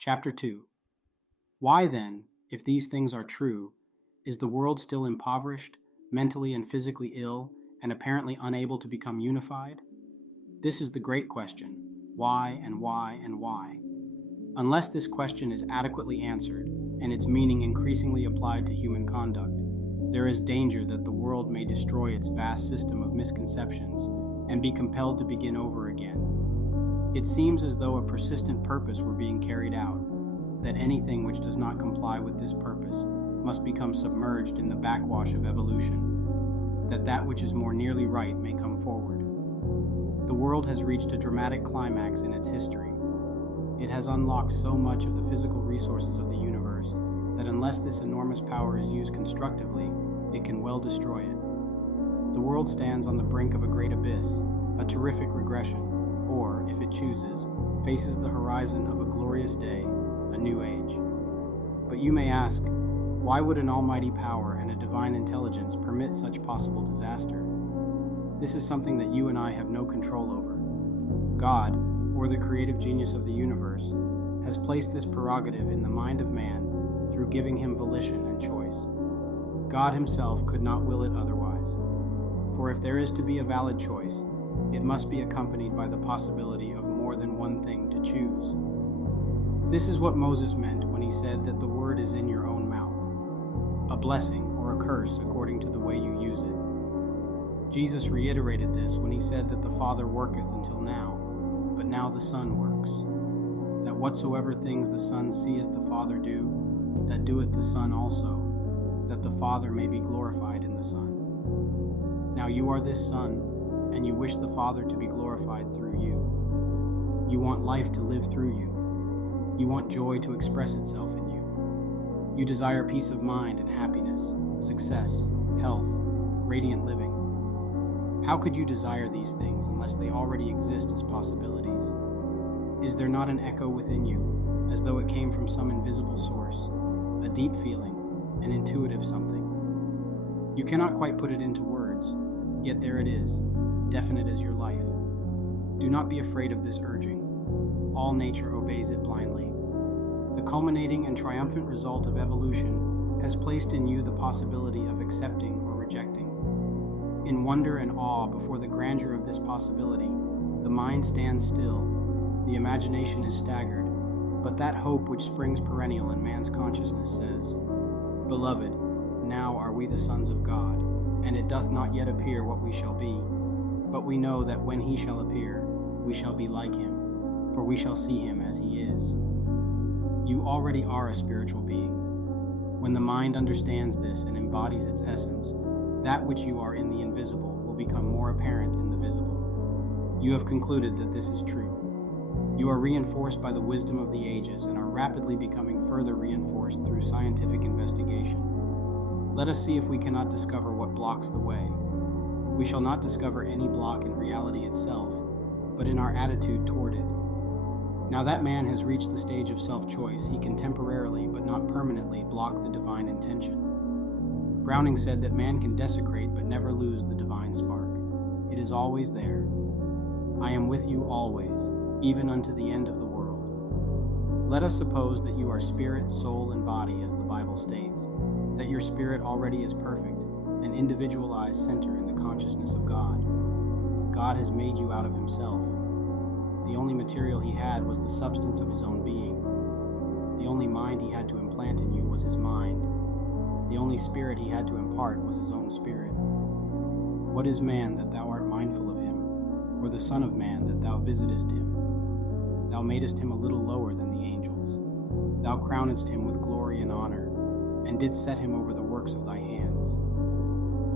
Chapter 2. Why then, if these things are true, is the world still impoverished, mentally and physically ill, and apparently unable to become unified? This is the great question. Why and why and why? Unless this question is adequately answered, and its meaning increasingly applied to human conduct, there is danger that the world may destroy its vast system of misconceptions and be compelled to begin over again. It seems as though a persistent purpose were being carried out, that anything which does not comply with this purpose must become submerged in the backwash of evolution, that which is more nearly right may come forward. The world has reached a dramatic climax in its history. It has unlocked so much of the physical resources of the universe that unless this enormous power is used constructively, it can well destroy it. The world stands on the brink of a great abyss, a terrific regression, or, if it chooses, faces the horizon of a glorious day, a new age. But you may ask, why would an almighty power and a divine intelligence permit such possible disaster? This is something that you and I have no control over. God, or the creative genius of the universe, has placed this prerogative in the mind of man through giving him volition and choice. God himself could not will it otherwise. For if there is to be a valid choice, it must be accompanied by the possibility of more than one thing to choose. This is what Moses meant when he said that the word is in your own mouth, a blessing or a curse according to the way you use it. Jesus reiterated this when he said that the Father worketh until now, but now the Son works, that whatsoever things the Son seeth the Father do, that doeth the Son also, that the Father may be glorified in the Son. Now you are this Son, and you wish the Father to be glorified through you. You want life to live through you. You want joy to express itself in you. You desire peace of mind and happiness, success, health, radiant living. How could you desire these things unless they already exist as possibilities? Is there not an echo within you, as though it came from some invisible source, a deep feeling, an intuitive something? You cannot quite put it into words, yet there it is, definite as your life. Do not be afraid of this urging. All nature obeys it blindly. The culminating and triumphant result of evolution has placed in you the possibility of accepting or rejecting. In wonder and awe before the grandeur of this possibility, the mind stands still, the imagination is staggered, but that hope which springs perennial in man's consciousness says, Beloved, now are we the sons of God, and it doth not yet appear what we shall be, but we know that when he shall appear, we shall be like him, for we shall see him as he is. You already are a spiritual being. When the mind understands this and embodies its essence, that which you are in the invisible will become more apparent in the visible. You have concluded that this is true. You are reinforced by the wisdom of the ages and are rapidly becoming further reinforced through scientific investigation. Let us see if we cannot discover what blocks the way. We shall not discover any block in reality itself, but in our attitude toward it. Now that man has reached the stage of self-choice, he can temporarily, but not permanently, block the divine intention. Browning said that man can desecrate but never lose the divine spark. It is always there. I am with you always, even unto the end of the world. Let us suppose that you are spirit, soul, and body, as the Bible states, that your spirit already is perfect, an individualized center in the consciousness of God. God has made you out of himself. The only material he had was the substance of his own being. The only mind he had to implant in you was his mind. The only spirit he had to impart was his own spirit. What is man that thou art mindful of him, or the Son of Man that thou visitest him? Thou madest him a little lower than the angels. Thou crownedst him with glory and honor, and didst set him over the works of thy hands.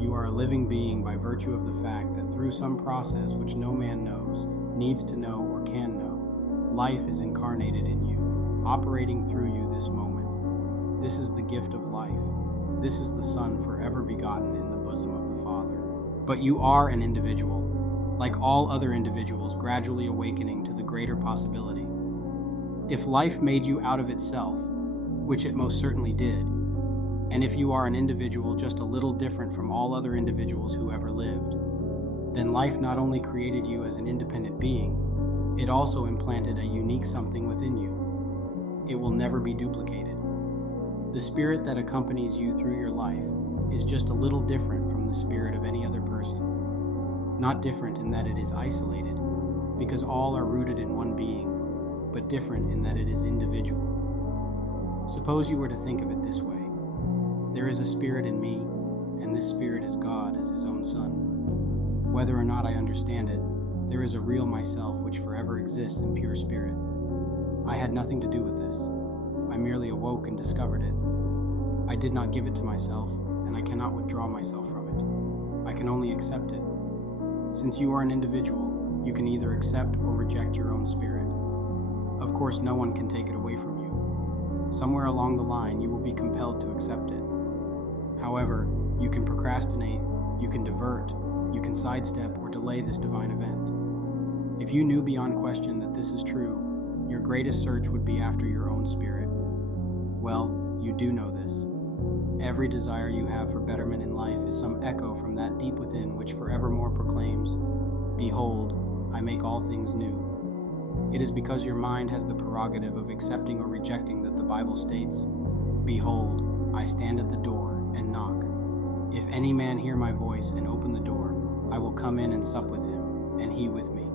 You are a living being by virtue of the fact that through some process which no man knows, needs to know, or can know, life is incarnated in you, operating through you this moment. This is the gift of life. This is the Son forever begotten in the bosom of the Father. But you are an individual, like all other individuals gradually awakening to the greater possibility. If life made you out of itself, which it most certainly did, and if you are an individual just a little different from all other individuals who ever lived, then life not only created you as an independent being, it also implanted a unique something within you. It will never be duplicated. The spirit that accompanies you through your life is just a little different from the spirit of any other person. Not different in that it is isolated, because all are rooted in one being, but different in that it is individual. Suppose you were to think of it this way. There is a spirit in me, and this spirit is God as his own Son. Whether or not I understand it, there is a real myself which forever exists in pure spirit. I had nothing to do with this. I merely awoke and discovered it. I did not give it to myself, and I cannot withdraw myself from it. I can only accept it. Since you are an individual, you can either accept or reject your own spirit. Of course, no one can take it away from you. Somewhere along the line, you will be compelled to accept it. However, you can procrastinate, you can divert, you can sidestep or delay this divine event. If you knew beyond question that this is true, your greatest search would be after your own spirit. Well, you do know this. Every desire you have for betterment in life is some echo from that deep within which forevermore proclaims, "Behold, I make all things new." It is because your mind has the prerogative of accepting or rejecting that the Bible states, "Behold, I stand at the door and knock. If any man hear my voice and open the door, I will come in and sup with him, and he with me."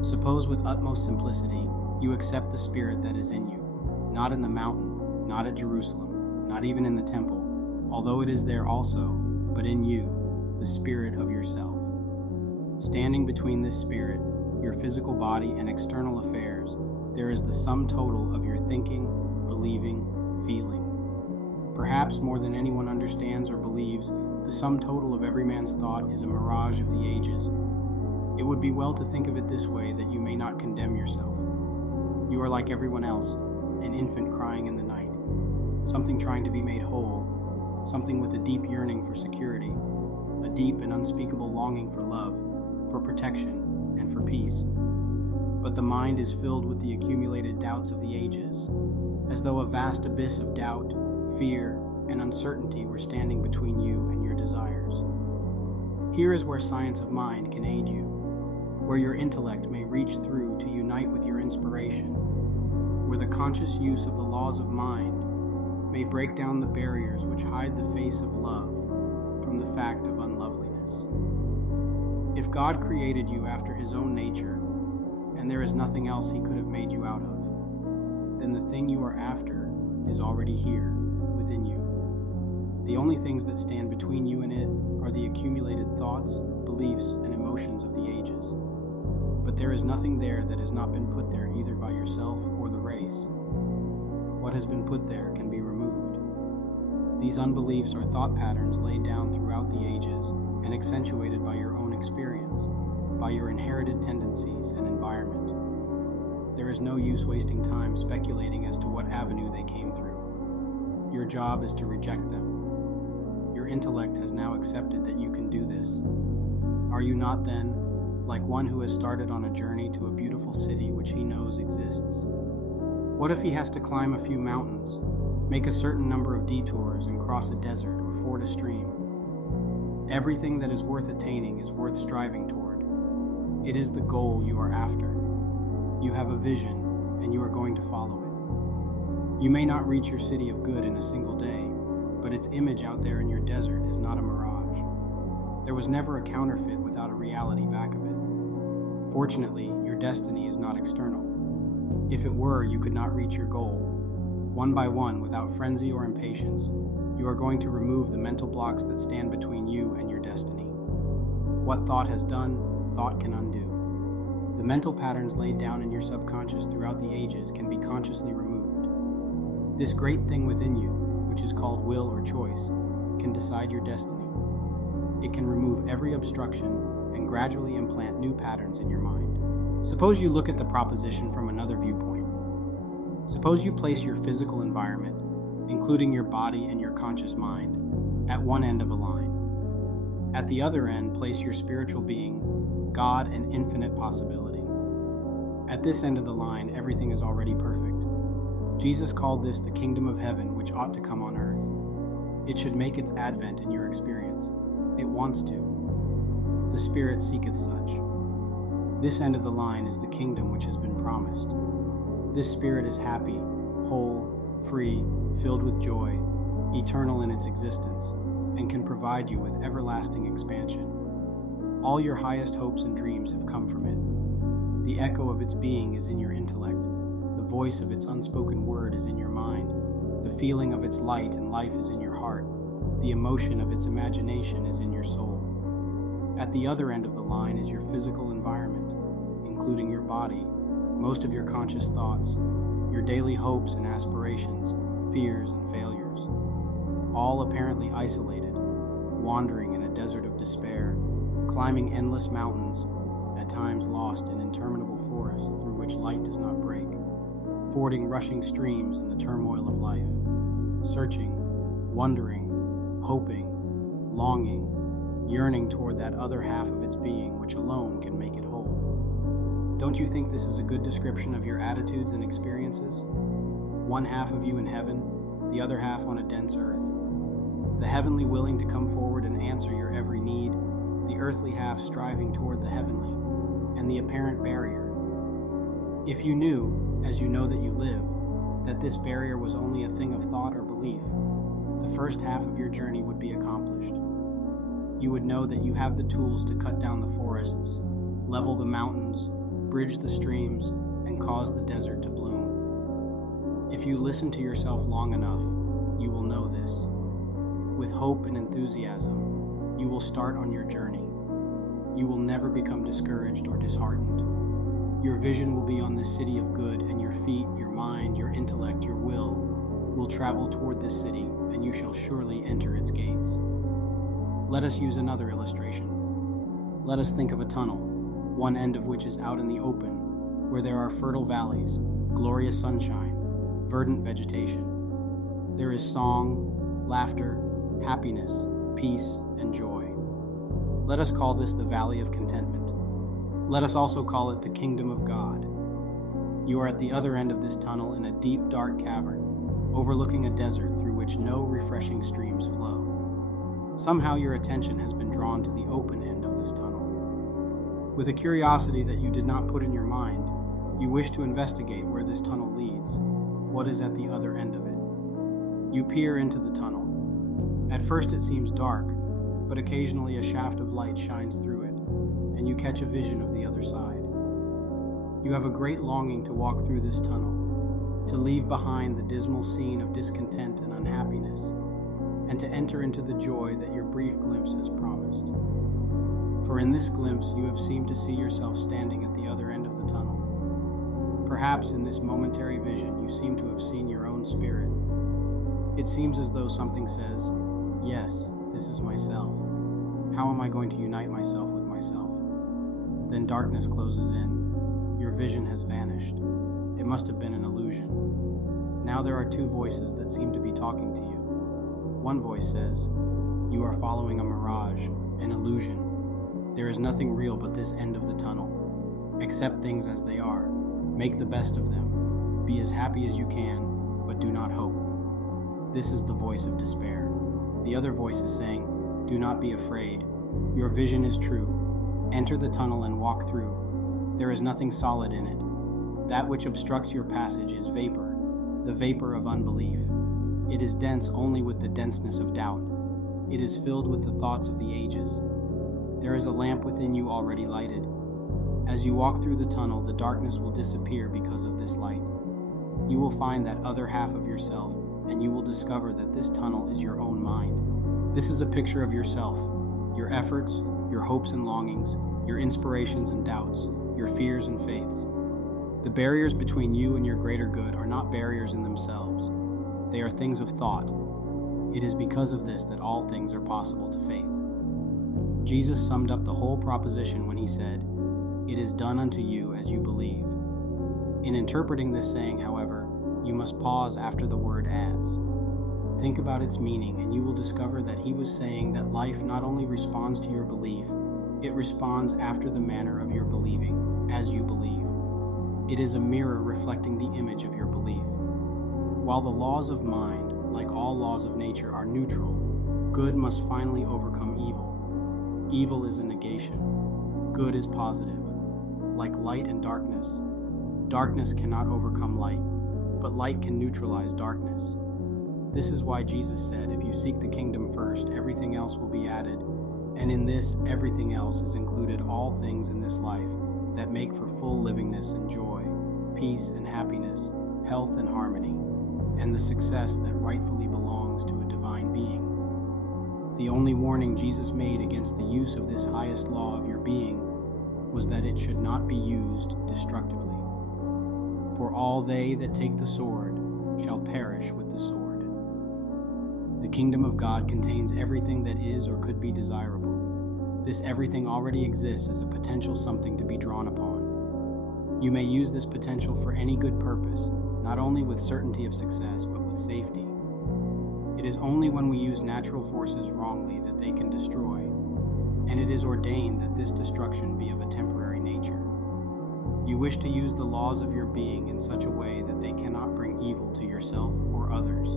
Suppose with utmost simplicity you accept the spirit that is in you, not in the mountain, not at Jerusalem, not even in the temple, although it is there also, but in you, the spirit of yourself. Standing between this spirit, your physical body, and external affairs, there is the sum total of your thinking, believing, feeling. Perhaps more than anyone understands or believes, the sum total of every man's thought is a mirage of the ages. It would be well to think of it this way that you may not condemn yourself. You are like everyone else, an infant crying in the night, something trying to be made whole, something with a deep yearning for security, a deep and unspeakable longing for love, for protection, and for peace. But the mind is filled with the accumulated doubts of the ages, as though a vast abyss of doubt, fear, and uncertainty were standing between you and your desires. Here is where science of mind can aid you, where your intellect may reach through to unite with your inspiration, where the conscious use of the laws of mind may break down the barriers which hide the face of love from the fact of unloveliness. If God created you after his own nature, and there is nothing else he could have made you out of, then the thing you are after is already here, within you. The only things that stand between you and it are the accumulated thoughts, beliefs, and emotions of the ages. But there is nothing there that has not been put there either by yourself or the race. What has been put there can be removed. These unbeliefs are thought patterns laid down throughout the ages and accentuated by your own experience, by your inherited tendencies and environment. There is no use wasting time speculating as to what avenue they came through. Your job is to reject them. Your intellect has now accepted that you can do this. Are you not, then, like one who has started on a journey to a beautiful city which he knows exists? What if he has to climb a few mountains, make a certain number of detours, and cross a desert or ford a stream? Everything that is worth attaining is worth striving toward. It is the goal you are after. You have a vision, and you are going to follow it. You may not reach your city of good in a single day, but its image out there in your desert is not a mirage. There was never a counterfeit without a reality back of it. Fortunately, your destiny is not external. If it were, you could not reach your goal. One by one, without frenzy or impatience, you are going to remove the mental blocks that stand between you and your destiny. What thought has done, thought can undo. The mental patterns laid down in your subconscious throughout the ages can be consciously removed. This great thing within you, which is called will or choice, can decide your destiny. It can remove every obstruction and gradually implant new patterns in your mind. Suppose you look at the proposition from another viewpoint. Suppose you place your physical environment, including your body and your conscious mind, at one end of a line. At the other end, place your spiritual being, God, and infinite possibility. At this end of the line, everything is already perfect. Jesus called this the kingdom of heaven, which ought to come on earth. It should make its advent in your experience. It wants to. The Spirit seeketh such. This end of the line is the kingdom which has been promised. This Spirit is happy, whole, free, filled with joy, eternal in its existence, and can provide you with everlasting expansion. All your highest hopes and dreams have come from it. The echo of its being is in your intellect. The voice of its unspoken word is in your mind. The feeling of its light and life is in your heart. The emotion of its imagination is in your soul. At the other end of the line is your physical environment, including your body, most of your conscious thoughts, your daily hopes and aspirations, fears and failures, all apparently isolated, wandering in a desert of despair, climbing endless mountains, at times lost in interminable forests through which light does not break, fording rushing streams in the turmoil of life, searching, wondering, hoping, longing, yearning toward that other half of its being which alone can make it whole. Don't you think this is a good description of your attitudes and experiences? One half of you in heaven, the other half on a dense earth. The heavenly willing to come forward and answer your every need, the earthly half striving toward the heavenly, and the apparent barrier. If you knew, as you know that you live, that this barrier was only a thing of thought or belief, the first half of your journey would be accomplished. You would know that you have the tools to cut down the forests, level the mountains, bridge the streams, and cause the desert to bloom. If you listen to yourself long enough, you will know this. With hope and enthusiasm, you will start on your journey. You will never become discouraged or disheartened. Your vision will be on this city of good, and your feet, your mind, your intellect, your will travel toward this city, and you shall surely enter its gates. Let us use another illustration. Let us think of a tunnel, one end of which is out in the open, where there are fertile valleys, glorious sunshine, verdant vegetation. There is song, laughter, happiness, peace, and joy. Let us call this the Valley of Contentment. Let us also call it the Kingdom of God. You are at the other end of this tunnel in a deep, dark cavern, overlooking a desert through which no refreshing streams flow. Somehow your attention has been drawn to the open end of this tunnel. With a curiosity that you did not put in your mind, you wish to investigate where this tunnel leads, what is at the other end of it. You peer into the tunnel. At first it seems dark, but occasionally a shaft of light shines through it, and you catch a vision of the other side. You have a great longing to walk through this tunnel, to leave behind the dismal scene of discontent and unhappiness, and to enter into the joy that your brief glimpse has promised. For in this glimpse you have seemed to see yourself standing at the other end of the tunnel. Perhaps in this momentary vision you seem to have seen your own spirit. It seems as though something says, "Yes, this is myself. How am I going to unite myself with myself?" Then darkness closes in. Your vision has vanished. It must have been an illusion. Now there are two voices that seem to be talking to you. One voice says, "You are following a mirage, an illusion. There is nothing real but this end of the tunnel. Accept things as they are. Make the best of them. Be as happy as you can, but do not hope." This is the voice of despair. The other voice is saying, "Do not be afraid. Your vision is true. Enter the tunnel and walk through. There is nothing solid in it. That which obstructs your passage is vapor, the vapor of unbelief. It is dense only with the denseness of doubt. It is filled with the thoughts of the ages. There is a lamp within you already lighted. As you walk through the tunnel, the darkness will disappear because of this light. You will find that other half of yourself, and you will discover that this tunnel is your own mind. This is a picture of yourself, your efforts, your hopes and longings, your inspirations and doubts, your fears and faiths. The barriers between you and your greater good are not barriers in themselves. They are things of thought. It is because of this that all things are possible to faith. Jesus summed up the whole proposition when he said, "It is done unto you as you believe." In interpreting this saying, however, you must pause after the word "as." Think about its meaning, and you will discover that he was saying that life not only responds to your belief, it responds after the manner of your believing, as you believe. It is a mirror reflecting the image of your belief. While the laws of mind, like all laws of nature, are neutral, good must finally overcome evil. Evil is a negation. Good is positive. Like light and darkness, darkness cannot overcome light. but light can neutralize darkness. This is why Jesus said, if you seek the kingdom first, everything else will be added, and in this everything else is included all things in this life that make for full livingness and joy, peace and happiness, health and harmony, and the success that rightfully belongs to a divine being. The only warning Jesus made against the use of this highest law of your being was that it should not be used destructively. For all they that take the sword shall perish with the sword. The kingdom of God contains everything that is or could be desirable. This everything already exists as a potential something to be drawn upon. You may use this potential for any good purpose, not only with certainty of success, but with safety. It is only when we use natural forces wrongly that they can destroy, and it is ordained that this destruction be of a temporary nature. You wish to use the laws of your being in such a way that they cannot bring evil to yourself or others.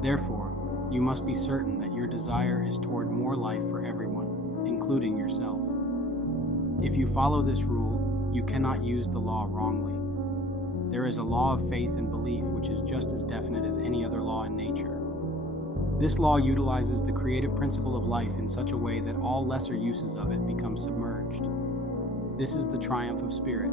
Therefore, you must be certain that your desire is toward more life for everyone, including yourself. If you follow this rule, you cannot use the law wrongly. There is a law of faith and belief which is just as definite as any other law in nature. This law utilizes the creative principle of life in such a way that all lesser uses of it become submerged. This is the triumph of spirit.